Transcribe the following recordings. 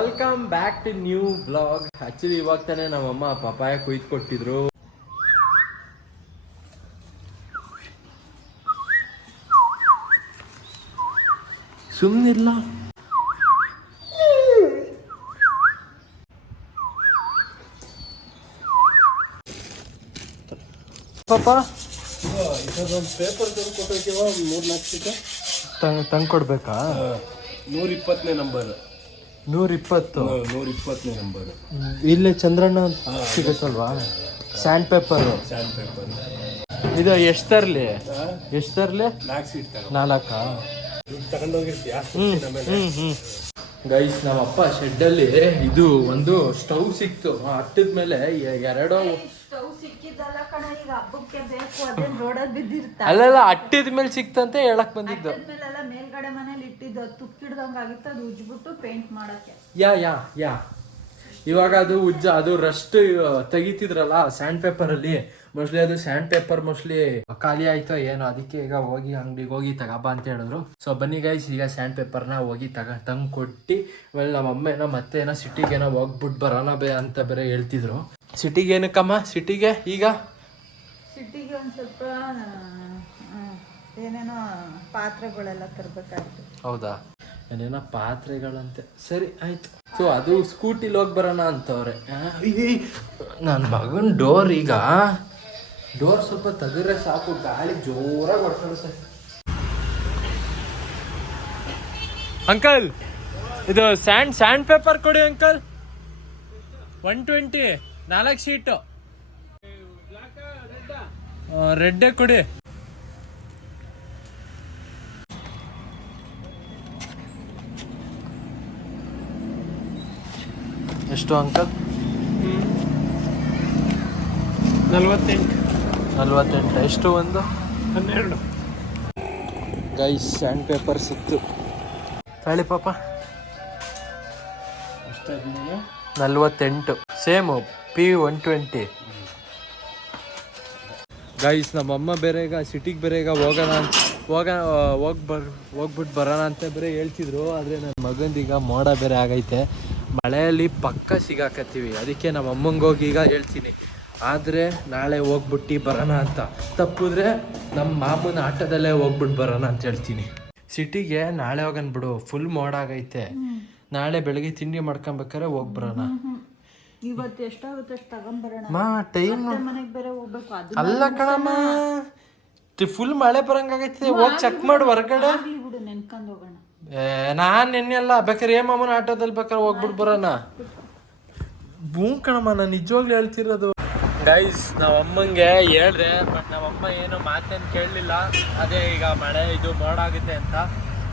Welcome back to new blog actually ಇವಾಗ ತಾನೇ ನಮ್ಮಮ್ಮ ಪಪಾಯ ಕುಯ್ದು ಕೊಟ್ಟಿದ್ರು ಸುಮ್ಮನಿಲ್ಲ ಪಾಪ ಇದೊಂದು ಪೇಪರ್ ತಂದು ಕೊಟ್ಟೋಕಿವ ಮೂರು ನಾಲ್ಕು ಸೀಟ ತಂದು ಕೊಡ್ಬೇಕಾ? ನೂರ ಇಪ್ಪತ್ತನೇ ನಂಬರ್. ನೂರ ಇಪ್ಪತ್ತು ನೂರ ಇಪ್ಪತ್ತನೇ ನಂಬರ್ ಇಲ್ಲಿ ಚಂದ್ರಣ್ಣ ಸಿಗುತ್ತಲ್ವಾ ಸ್ಯಾಂಡ್ ಪೇಪರ್ ಸ್ಯಾಂಡ್ ಪೇಪರ್ ಇದು ಎಷ್ಟು ತರಲಿ? ಎಷ್ಟು ತರಲಿ? ನಾಲ್ಕು ಸೀಟ್ ನಾಲ್ಕಾ? ತಗೊಂಡೋಗಿರ್ತೀಯ? ಹ್ಞೂ ಹ್ಞೂ ತಗೊಂಡೋಗಿರ್ತೀಯ ಗೈಸ್ ನಮ್ಮಪ್ಪ ಶೆಡ್ಡಲ್ಲಿ ಇದು ಒಂದು ಸ್ಟವ್ ಸಿಕ್ತು. ಅಟ್ಟದ ಮೇಲೆ ಎರಡೋ ಅಲ್ಲೆಲ್ಲ ಅಟ್ಟಿದ ಮೇಲೆ ಸಿಕ್ತಂತೆ ಹೇಳಕ್ ಬಂದಿದ್ದು. ಮೇಲ್ಗಡೆ ಮನೇಲಿ ಇಟ್ಟಿದ್ದು ತುಕ್ಕಿಡ್ದಂಗಾಗಿತ್ತು ಅದು ಉಜ್ಬಿಟ್ಟು ಪೇಂಟ್ ಮಾಡಕ್ಕೆ. ಯಾ ಯಾ ಯಾ. ಇವಾಗ ಅದು ಉಜ್ಜ ಅದು ರಸ್ಟ್ ತೆಗಿತಿದ್ರಲ್ಲ ಸ್ಯಾಂಡ್ ಪೇಪರ್ ಅಲ್ಲಿ. ಮೋಸ್ಟ್ಲಿ ಅದು ಸ್ಯಾಂಡ್ ಪೇಪರ್ ಮೋಸ್ಟ್ಲಿ ಖಾಲಿ ಆಯ್ತೋ ಏನೋ ಅದಕ್ಕೆ ಈಗ ಹೋಗಿ ಅಂಗಡಿಗೆ ಹೋಗಿ ತಗೋಬ ಅಂತ ಹೇಳಿದ್ರು. ಸೊ ಬನ್ನಿ ಗೈಸ್ ಈಗ ಸ್ಯಾಂಡ್ ಪೇಪರ್ನ ಹೋಗಿ ತಗ ತಂಗ್ ಕೊಟ್ಟು ವೆಲ್ ನಮ್ಮ ಅಮ್ಮ ಏನೋ ಮತ್ತೆ ಏನೋ ಸಿಟಿಗೆ ಏನೋ ಹೋಗ್ಬಿಟ್ಟು ಬರೋಣ ಬೇ ಅಂತ ಬೇರೆ ಹೇಳ್ತಿದ್ರು. ಸಿಟಿಗೆ ಏನಕ್ಕಮ್ಮ? ಸಿಟಿಗೆ ಈಗ? ಸಿಟಿಗೆ ಒಂದು ಸ್ವಲ್ಪ ಏನೇನೋ ಪಾತ್ರೆಗಳೆಲ್ಲ ತರ್ಬೇಕಾಯ್ತು. ಹೌದಾ? ಏನೇನೋ ಪಾತ್ರೆಗಳಂತೆ. ಸರಿ ಆಯ್ತು. ಸೊ ಅದು ಸ್ಕೂಟಿಲಿ ಹೋಗಿ ಬರೋಣ ಅಂತವ್ರೆ. ನನ್ನ ಮಗನ ಡೋರ್ ಈಗ. ಡೋರ್ ಸ್ವಲ್ಪ ತೆಗೆದ್ರೆ ಸಾಕು ಗಾಳಿ ಜೋರಾಗಿ ಹೊಡ್ಕೊಳುತ್ತೆ. ಅಂಕಲ್ ಇದು ಸ್ಯಾಂಡ್ ಸ್ಯಾಂಡ್ ಪೇಪರ್ ಕೊಡಿ ಅಂಕಲ್ ಒನ್ ಟ್ವೆಂಟಿ ನಾಲ್ಕು ಶೀಟು ರೆಡ್ಡೇ ಕೊಡಿ. ಎಷ್ಟು ಅಂಕಲ್ ನಲ್ವತ್ತೆಂಟು. ನಲ್ವತ್ತೆಂಟು. ಎಷ್ಟು ಒಂದು? ಹನ್ನೆರಡು. ಗೈಸ್ ಸ್ಯಾಂಡ್ ಪೇಪರ್ ಸಿಕ್ತು. ತಾಳಿ ಪಾಪ. ನಲ್ವತ್ತೆಂಟು. Same P one twenty guys ನಮ್ಮಮ್ಮ ಬೇರೆ ಈಗ ಸಿಟಿಗೆ ಬೇರೆ ಈಗ ಹೋಗೋಣ ಅಂತ ಹೋಗ ಹೋಗಿ ಬರ್ ಹೋಗ್ಬಿಟ್ಟು ಬರೋಣ ಅಂತ ಬೇರೆ ಹೇಳ್ತಿದ್ರು. ಆದರೆ ನನ್ನ ಮಗಂದೀಗ ಮೋಡ ಬೇರೆ ಆಗೈತೆ. ಮಳೆಯಲ್ಲಿ ಪಕ್ಕ ಸಿಗಾಕತ್ತೀವಿ. ಅದಕ್ಕೆ ನಮ್ಮ ಅಮ್ಮಂಗೆ ಹೋಗಿ ಈಗ ಹೇಳ್ತೀನಿ. ಆದರೆ ನಾಳೆ ಹೋಗ್ಬಿಟ್ಟು ಬರೋಣ ಅಂತ. ತಪ್ಪಿದ್ರೆ ನಮ್ಮ ಮಾಮನ ಆಟೋದಲ್ಲೇ ಹೋಗ್ಬಿಟ್ಟು ಬರೋಣ ಅಂತ ಹೇಳ್ತೀನಿ. ಸಿಟಿಗೆ ನಾಳೆ ಹೋಗೋಣ ಬಿಡು ಫುಲ್ ಮೋಡ ಆಗೈತೆ. ನಾಳೆ ಬೆಳಗ್ಗೆ ತಿಂಡಿ ಮಾಡ್ಕೊಬೇಕಾರೆ ಹೋಗಿ ಬರೋಣ. ಇವತ್ತು ಎಷ್ಟಾಗುತ್ತೆ ಅಷ್ಟು ತಗೊಂಬರೋಣ. ಮಾ ಟೈಮ್ ಮನೆಗೆ ಬೇರೆ ಹೋಗ್ಬೇಕು ಅದು ಅಲ್ಲ ಕಣಮ್ಮ. ಫುಲ್ ಮಳೆ ಬರಂಗಾಗೈತೆ ಹೋಗಿ ಚೆಕ್ ಮಾಡು ಹೊರಗಡೆ. ಬಿಡು ನೆನ್ಕೊಂಡ್ ಹೋಗೋಣ. ಏ ನಾನ್ ನೆನ್ನೆಲ್ಲ ಬೇಕಾರೆ ಏ ಮಾಮನ ಆಟೋದಲ್ಲಿ ಬೇಕಾರೆ ಹೋಗ್ಬಿಟ್ಟು ಬರೋಣ. ಬೂಂ ಕಣಮ್ಮ ನಾನು ನಿಜವಾಗ್ಲೂ ಹೇಳ್ತಿರೋದು. ಗೈಸ್ ನಾವ್ ಅಮ್ಮಂಗೆ ಹೇಳ್ರೆ ಬಟ್ ನಮ್ಮಮ್ಮ ಏನು ಮಾತೇನು ಕೇಳಲಿಲ್ಲ. ಅದೇ ಈಗ ಮಳೆ ಇದು ಮೋಡಾಗುತ್ತೆ ಅಂತ.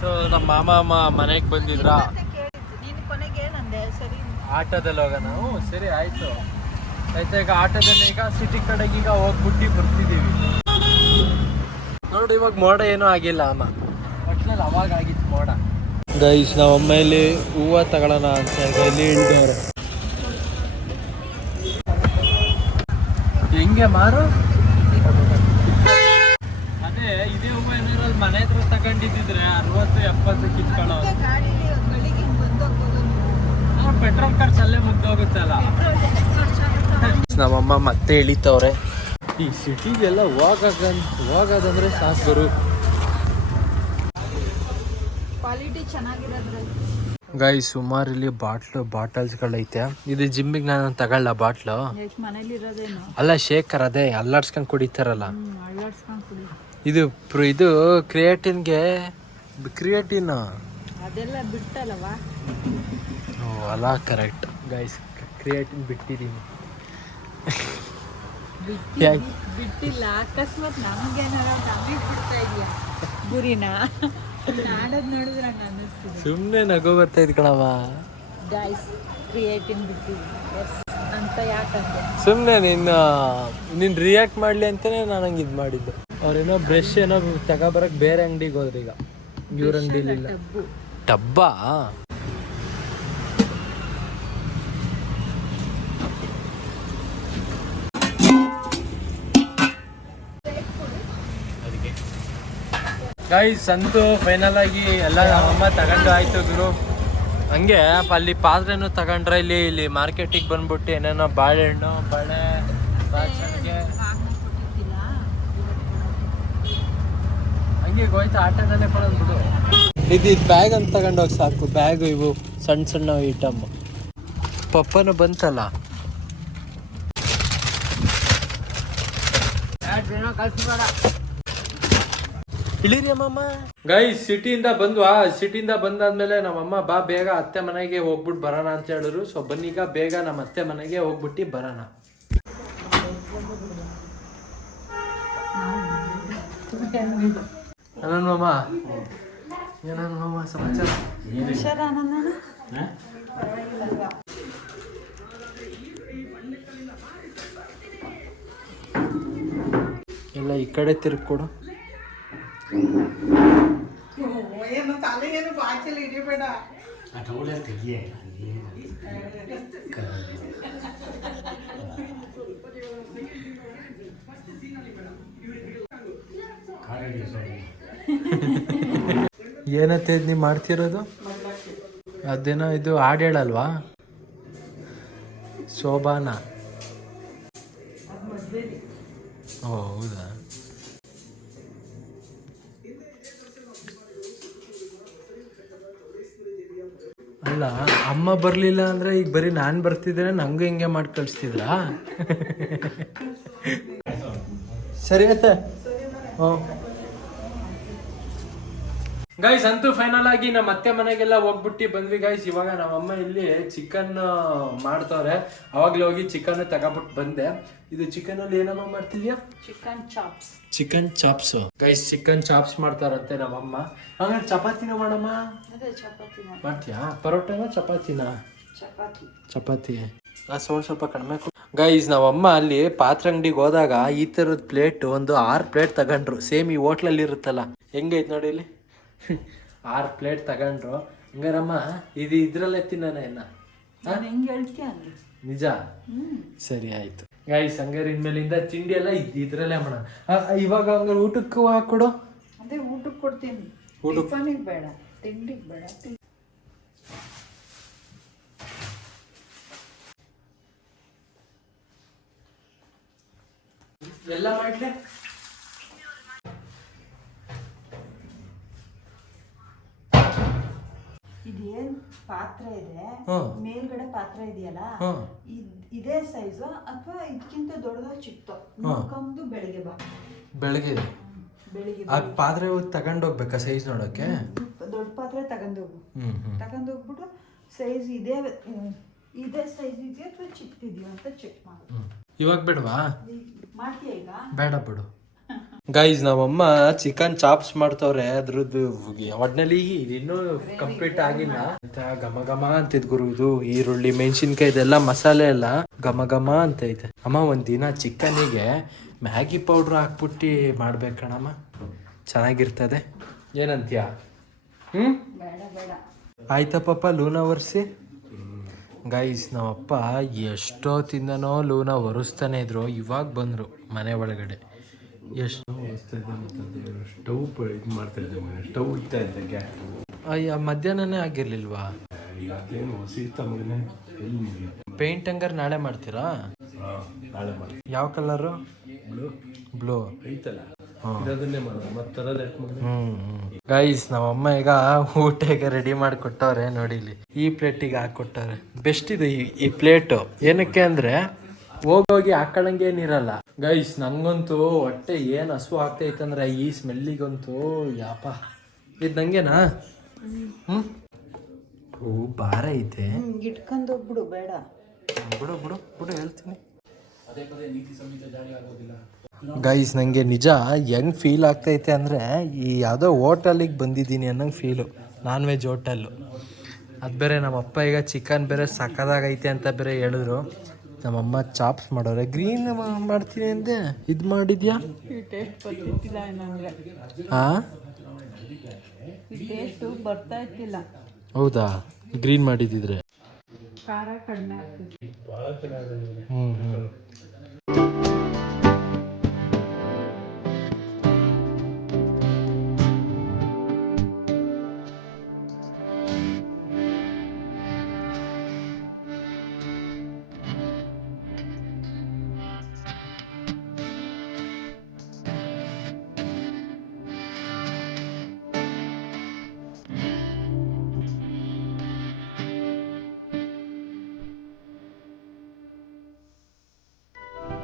ಸೊ ನಮ್ಮ ಮಾಮ ಅಮ್ಮ ಮನೆಗೆ ಬಂದಿದ್ರ? ಆಟೋದಲ್ಲಿ ಹೋಗೋಣ. ಸರಿ ಆಯ್ತು. ಆಯ್ತಾ ಈಗ ಆಟೋದಲ್ಲಿ ಈಗ ಸಿಟಿ ಕಡೆಗೆ ಈಗ ಹೋಗ್ಬಿಟ್ಟು ಬರ್ತಿದ್ದೀವಿ. ನೋಡಿ ಇವಾಗ ಮೋಡ ಏನೂ ಆಗಿಲ್ಲ ಅಮ್ಮ. ಒಟ್ನಲ್ಲಿ ಅವಾಗ ಆಗಿತ್ತು ಮೋಡ. ಗೈಸ್ ನಾವು ಇಲ್ಲಿ ಹೂವು ತಗೊಳ್ಳೋಣ ಅಂತ ಇಲ್ಲಿ ಇಳ್ದವ್ರೆ ಹೆಂಗೆ ಮಾರು. ಅದೇ ಇದೇ ಹೂವು ಏನಾದ್ರು ಮನೆ ಹತ್ರ ತಗೊಂಡಿದ್ದಿದ್ರೆ ಅರವತ್ತು ಎಪ್ಪತ್ತು ಕಿತ್ಕೊಳ್ಳೋ. ಪೆಟ್ರೋಲ್ ಖರ್ಚು ಅಲ್ಲೇ ಮುಗ್ದೋಗುತ್ತಲ್ಲ ನಮ್ಮಮ್ಮ ಮತ್ತೆ ಇಳಿತವ್ರೆ ಈ ಸಿಟಿಗೆಲ್ಲ ಹೋಗಾಗ ಹೋಗೋದಂದ್ರೆ ಸಾಕು ಕ್ವಾಲಿಟಿ ಚೆನ್ನಾಗಿರೋದ್ರಲ್ಲಿ. ಗಾಯ್ ಸುಮಾರು ಇಲ್ಲಿ ಬಾಟ್ಲು ಬಾಟಲ್ಸ್ಗಳೈತೆ. ಇದು ಜಿಮ್ಮಿಗೆ ನಾನು ತಗೊಳ್ಳ ಬಾಟ್ಲು. ಅಲ್ಲ ಶೇಖರ್ ಅದೇ ಅಲ್ಲಾಡ್ಸ್ಕೊಂಡು ಕುಡಿತಾರಲ್ಲ. ಇದು ಇದು ಕ್ರಿಯೇಟಿನ್ಗೆ ಕ್ರಿಯೇಟಿನ್. ಓ ಅಲ್ಲ ಕರೆಕ್ಟ್. ಗೈಸ್ ಕ್ರಿಯೇಟಿನ್ ಬಿಟ್ಟಿದ್ದೀನಿ ಬಿಟ್ಟಿಲ್ಲ. ಅಕಸ್ಮಾತ್ ನಮ್ಗೆ ಗುರಿನ? ಸುಮ್ಮನೆ ನಗು ಕಣವ ಎಸ್ ಅಂತ ಯಾಕಂದೆ ಸುಮ್ಮನೆ ನಿನ್ನ ನಿನ್ ರಿಯಾಕ್ಟ್ ಮಾಡಲಿ ಅಂತಲೇ ನಾನು ಹಂಗೆ ಇದು ಮಾಡಿದ್ದು. ಅವ್ರೇನೋ ಬ್ರಷ್ ಏನೋ ತಗೋಬರಕ್ಕೆ ಬೇರೆ ಅಂಗಡಿಗೆ ಹೋದ್ರೆ ಈಗ ಇವ್ರ ಅಂಗಡಿಲಿ ಇಲ್ಲ ಗೈಸ್ ಅಂತೂ ಫೈನಲ್ ಆಗಿ ಎಲ್ಲ ನಮ್ಮಮ್ಮ ತಗೊಂಡು ಆಯ್ತು ಗುರು. ಹಂಗೆ ಅಲ್ಲಿ ಪಾತ್ರೆನೂ ತಗೊಂಡ್ರೆ ಇಲ್ಲಿ ಇಲ್ಲಿ ಮಾರ್ಕೆಟಿಗೆ ಬಂದ್ಬಿಟ್ಟು ಏನೇನೋ ಬಾಳೆಹಣ್ಣು ಬಳೆ ಕೊಟ್ಟಿದ್ದಿಲ್ಲ ಹಂಗೆ ಹೋಯ್ತು ಆಟದಲ್ಲೇ ಕೊಡೋದು ಬಿಡು. ಇದು ಇದು ಬ್ಯಾಗ್ ಅಂತ ತಗೊಂಡೋಗಿ ಸಾಕು. ಬ್ಯಾಗು ಇವು ಸಣ್ಣ ಸಣ್ಣ ಐಟಮ್ ಪಪ್ಪನು ಬಂತಲ್ಲ? ಇಳಿರಿ ಅಮ್ಮಮ್ಮ. ಗೈಸ್ ಸಿಟಿಯಿಂದ ಬಂದ್ವಾ ಸಿಟಿಯಿಂದ ಬಂದಾದ್ಮೇಲೆ ನಮ್ಮಮ್ಮ ಬಾ ಬೇಗ ಅತ್ತೆ ಮನೆಗೆ ಹೋಗ್ಬಿಟ್ಟು ಬರೋಣ ಅಂತ ಹೇಳಿದ್ರು. ಸೊ ಬನ್ನೀಗ ಬೇಗ ನಮ್ಮ ಅತ್ತೆ ಮನೆಗೆ ಹೋಗ್ಬಿಟ್ಟು ಬರೋಣ. ಅನನ್ ಮಾಮ? ಏನನ್ ಮಾಮ ಸಮಾಚಾರ? ಎಲ್ಲ ಈ ಕಡೆ ತಿರ್ಕೊಡು ಏನು ತಲೆ ಏನು ಏನತ್ತೆ ನೀವು ಮಾಡ್ತಿರೋದು? ಅದೇನೋ ಇದು ಹಾಡು ಹೇಳಲ್ವಾ ಶೋಭಾನ. ಓ ಹೌದಾ? ಅಲ್ಲ ಅಮ್ಮ ಬರಲಿಲ್ಲ ಅಂದ್ರೆ ಈಗ ಬರೀ ನಾನು ಬರ್ತಿದ್ರೆ ನಂಗೂ ಹಿಂಗೆ ಮಾಡಿ ಕಳಿಸ್ತಿದ್ರಾ? ಸರಿ ಆಯ್ತಾ ಹ್ಞೂ ಗೈಸ್ ಅಂತೂ ಫೈನಲ್ ಆಗಿ ನಮ್ಮ ಅತ್ತೆ ಮನೆಗೆಲ್ಲ ಹೋಗ್ಬಿಟ್ಟು ಬಂದ್ವಿ ಗೈಸ್ ಇವಾಗ ನಮ್ಮಮ್ಮ ಇಲ್ಲಿ ಚಿಕನ್ ಮಾಡ್ತವ್ರೆ. ಅವಾಗ್ಲೇ ಹೋಗಿ ಚಿಕನ್ ತಗೊಬಿಟ್ಟು ಬಂದೆ. ಇದು ಚಿಕನ್ ಅಲ್ಲಿ ಏನಮ್ಮ ಮಾಡ್ತಿದ್ಯಾ? Chicken chops chicken chops guys chicken chops ಮಾಡ್ತಾರಂತೆ ನಮ್ಮಮ್ಮ. ಹಂಗಾರೆ ಚಪಾತಿನ ಮಾಡಮ್ಮ? ಅದೇ ಚಪಾತಿ ಮಾಡಿ ಮಾಡ್ತೀಯಾ? ಪರೋಟನ ಚಪಾತಿನ? ಚಪಾತಿ. ಚಪಾತಿ. ಆ ಸೌಂಡ್ ಸ್ವಲ್ಪ ಕಡಿಮೆ ಗೈಸ್ ನಾವಮ್ಮ ಅಲ್ಲಿ ಪಾತ್ರ ಅಂಗಡಿಗೆ ಹೋದಾಗ ಈ ಥರದ ಪ್ಲೇಟ್ ಒಂದು ಆರು ಪ್ಲೇಟ್ ತಗೊಂಡ್ರು. ಸೇಮ್ ಈ ಹೋಟ್ಲಲ್ಲಿ ಇರುತ್ತಲ್ಲ. ಹೆಂಗೈತೆ ನೋಡಿ ಇಲ್ಲಿ? ಆರು ಪ್ಲೇಟ್ ತಗೊಂಡ್ರು. ಹಂಗಾರಮ್ಮ ಇದು ಇದ್ರಲ್ಲೇ ತಿನ್ನೋಣ ಇನ್ನ. ನಿಜ? ಸರಿ ಆಯ್ತು. ಗಾಯ್ಸ್ ಹಂಗಾರೆ ಇನ್ಮೇಲಿಂದ ತಿಂಡಿ ಎಲ್ಲ ಇದ್ ಇದ್ರಲ್ಲೇ ಆ, ಇವಾಗ ಹಂಗಾರೆ ಊಟಕ್ಕೂ ಹಾಕೊಡು ಅದೇ ಊಟಕ್ಕೆ ಕೊಡ್ತೀನಿ. ಊಟಕ್ಕೆ? ಬೇಡ ತಿಂಡಿಗೆ ಬೇಡ ಎಲ್ಲ ಮಾಡ್ಲೆ? ಇದೇನ್ ಪಾತ್ರೆ ಇದೆ. ಮೇಲ್ಗಡೆ ಪಾತ್ರೆ ಇದೆಯಲ್ಲ. ಇದ್- ಸೈಜ್ ಅಥವಾ ಇದಕ್ಕಿಂತ ದೊಡ್ಡದೋ ಚಿಕ್ಕದೋ ನೋಡ್ಕೊಂಡು ಬೆಳಿಗ್ಗೆ ಬಾ. ಬೆಳಗ್ಗೆ? ಬೆಳಿಗ್ಗೆ ಆ ಪಾತ್ರೆ ತಗೊಂಡೋಗ್ಬೇಕಾ ಸೈಜ್ ನೋಡೋಕೆ? ದೊಡ್ಡ ಪಾತ್ರೆ ತಗೊಂಡೋಗು ತಗೊಂಡೋಗ್ಬಿಟ್ಟು ಸೈಜ್ ಇದೇ ಇದೇ ಸೈಜ್ ಇದೆಯಾ ಅಥವಾ ಚಿಕ್ಕದಿದೆಯಾ ಅಂತ ಚೆಕ್ ಮಾಡು. ಇವಾಗ ಬಿಡ್ವಾ? ಮಾಡ್ತೀಯ ಈಗ? ಬೇಡ ಬಿಡು. ಗೈಸ್ ನಮ್ಮಮ್ಮ ಚಿಕನ್ ಚಾಪ್ಸ್ ಮಾಡ್ತವ್ರೆ, ಅದ್ರದ್ದು ಒಟ್ನಲ್ಲಿ ಇನ್ನೂ ಕಂಪ್ಲೀಟ್ ಆಗಿಲ್ಲ. ಅಂತ ಘಮ ಘಮ ಅಂತಿದ್ ಗುರು ಇದು. ಈರುಳ್ಳಿ, ಮೆಣಸಿನ್ಕಾಯಿ ಇದೆಲ್ಲ ಮಸಾಲೆ ಎಲ್ಲ ಘಮ ಘಮ ಅಂತ ಐತೆ ಅಮ್ಮ ಒಂದಿನ ದಿನ ಚಿಕನಿಗೆ ಮ್ಯಾಗಿ ಪೌಡ್ರ್ ಹಾಕ್ಬಿಟ್ಟು ಮಾಡ್ಬೇಕಣಮ್ಮ ಚೆನ್ನಾಗಿರ್ತದೆ. ಏನಂತೀಯ? ಬೇಡ ಆಯ್ತಾ ಪಾಪ ಲೂನ ಒರೆಸಿ. ಗೈಸ್ ನಮ್ಮಪ್ಪ ಎಷ್ಟೊತ್ತಿಂದನೋ ಲೂನ ಒರೆಸ್ತಾನೆ ಇದ್ರು, ಇವಾಗ ಬಂದ್ರು ಮನೆ ಒಳಗಡೆ. ಎಷ್ಟು? ಸ್ಟವ್ ಇದು ಮಾಡ್ತಾ ಇದ್ದೆ ಮನೆ ಸ್ಟವ್ ಇಡ್ತಾ ಇದ್ದೆ ಗ್ಯಾಸ್. ಅಯ್ಯ ಮಧ್ಯಾಹ್ನನೇ ಆಗಿರ್ಲಿಲ್ವಾ? ಅದೇನು ಹೊಸೀತ ಮಗನೇ ಎಲ್ಲಿ ಮುಗಿಯುತ್ತೆ? ಪೇಂಟ್ ಹಂಗಾರೆ ನಾಳೆ ಮಾಡ್ತೀರಾ? ನಾಳೆ ಮಾಡಿ ಯಾವ ಕಲರು? ಬ್ಲೂ. ಬ್ಲೂ. ಐತಲ್ಲ? ಇದನ್ನೇ ಮಾಡೋದು ಮತ್ತೆ ತರೋದು ಗೈಸ್ ನಮ್ಮಮ್ಮ ಈಗ ಊಟಕ್ಕೆ ರೆಡಿ ಮಾಡಿ ಕೊಟ್ಟವ್ರೆ ನೋಡಿ ಇಲ್ಲಿ. ಈ ಪ್ಲೇಟಿಗೆ ಹಾಕೊಟ್ಟವ್ರೆ. ಬೆಸ್ಟ್ ಇದು ಈ- ಈ ಪ್ಲೇಟು ಏನಕ್ಕೆ ಅಂದ್ರೆ ಹೋಗೋಗಿ ಹಾಕೊಳ್ಳಂಗೆ ಏನಿರಲ್ಲ ಗೈಸ್ ನಂಗಂತೂ ಹೊಟ್ಟೆ ಏನು ಹಸು ಆಗ್ತೈತಂದ್ರೆ ಈ ಸ್ಮೆಲ್ಲಿಗಂತೂ ಯಾಪ. ಇದು ನಂಗೇನಾ? ಹ್ಮ್? ಓ ಭಾರ ಐತೆ. ಇಟ್ಕೊಂಡು ಹೋಗ್ಬಿಡು ಬೇಡ. ಬಿಡು ಬಿಡು ಬಿಡು ಹೇಳ್ತೀನಿ. ಗೈಸ್ ನನಗೆ ನಿಜ ಹೆಂಗ್ ಫೀಲ್ ಆಗ್ತೈತೆ ಅಂದರೆ ಈ ಯಾವುದೋ ಹೋಟೆಲಿಗೆ ಬಂದಿದ್ದೀನಿ ಅನ್ನಂಗೆ ಫೀಲು ನಾನ್ ವೆಜ್ ಹೋಟೆಲ್ಲು. ಅದು ಬೇರೆ ನಮ್ಮಪ್ಪ ಈಗ ಚಿಕನ್ ಬೇರೆ ಸಕ್ಕದಾಗೈತೆ ಅಂತ ಬೇರೆ ಹೇಳಿದ್ರು. ನಮ್ಮಮ್ಮ ಚಾಪ್ಸ್ ಮಾಡೋರೆ. ಗ್ರೀನ್ ಮಾಡ್ತೀನಿ ಅಂದೆ. ಇದು ಮಾಡಿದ್ಯಾ? ಹಾಂ ಹೌದಾ? ಗ್ರೀನ್ ಮಾಡಿದ್ದಿದ್ರೆ. ಹ್ಞೂ ಹ್ಞೂ